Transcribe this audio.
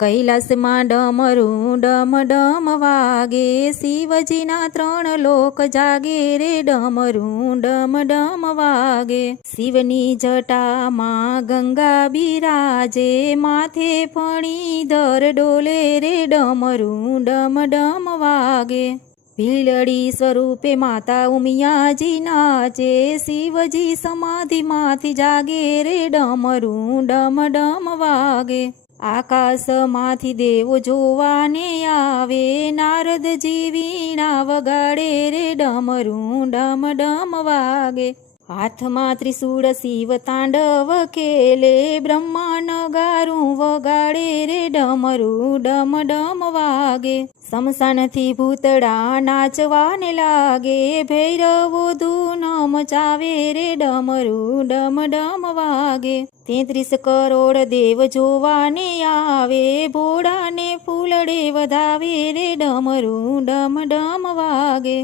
કૈલાસમાં ડમરું ડમ ડમ વાગે, શિવજીના 3 લોક જાગે રે, ડમરું ડમ ડમ વાગે. શિવની જટામાં ગંગા બિરાજે, માથે ફણીધર ડોલે રે, ડમરું ડમ ડમ વાગે. ભીલડી સ્વરૂપે માતા ઉમિયાજી નાચે, શિવજી સમાધિમાંથી જાગે રે, ડમરું ડમ ડમ વાગે. આકાશમાંથી દેવો જોવાને આવે, નારદજી વીણા વગાડે રે, ડમરું ડમ ડમ વાગે. હાથમાં ત્રિશૂળ શિવ તાંડવ ખેલે, બ્રહ્મા નગારું વગાડે રે, ડમરું ડમ ડમ વાગે. શમશાનથી ભૂતડા નાચવાને લાગે, ભૈરવો ધૂન મચાવે રે, ડમરું ડમ ડમ વાગે. 33 કરોડ દેવ જોવાને આવે, ભોળાને ફૂલડે વધાવે રે, ડમરું ડમ ડમ વાગે.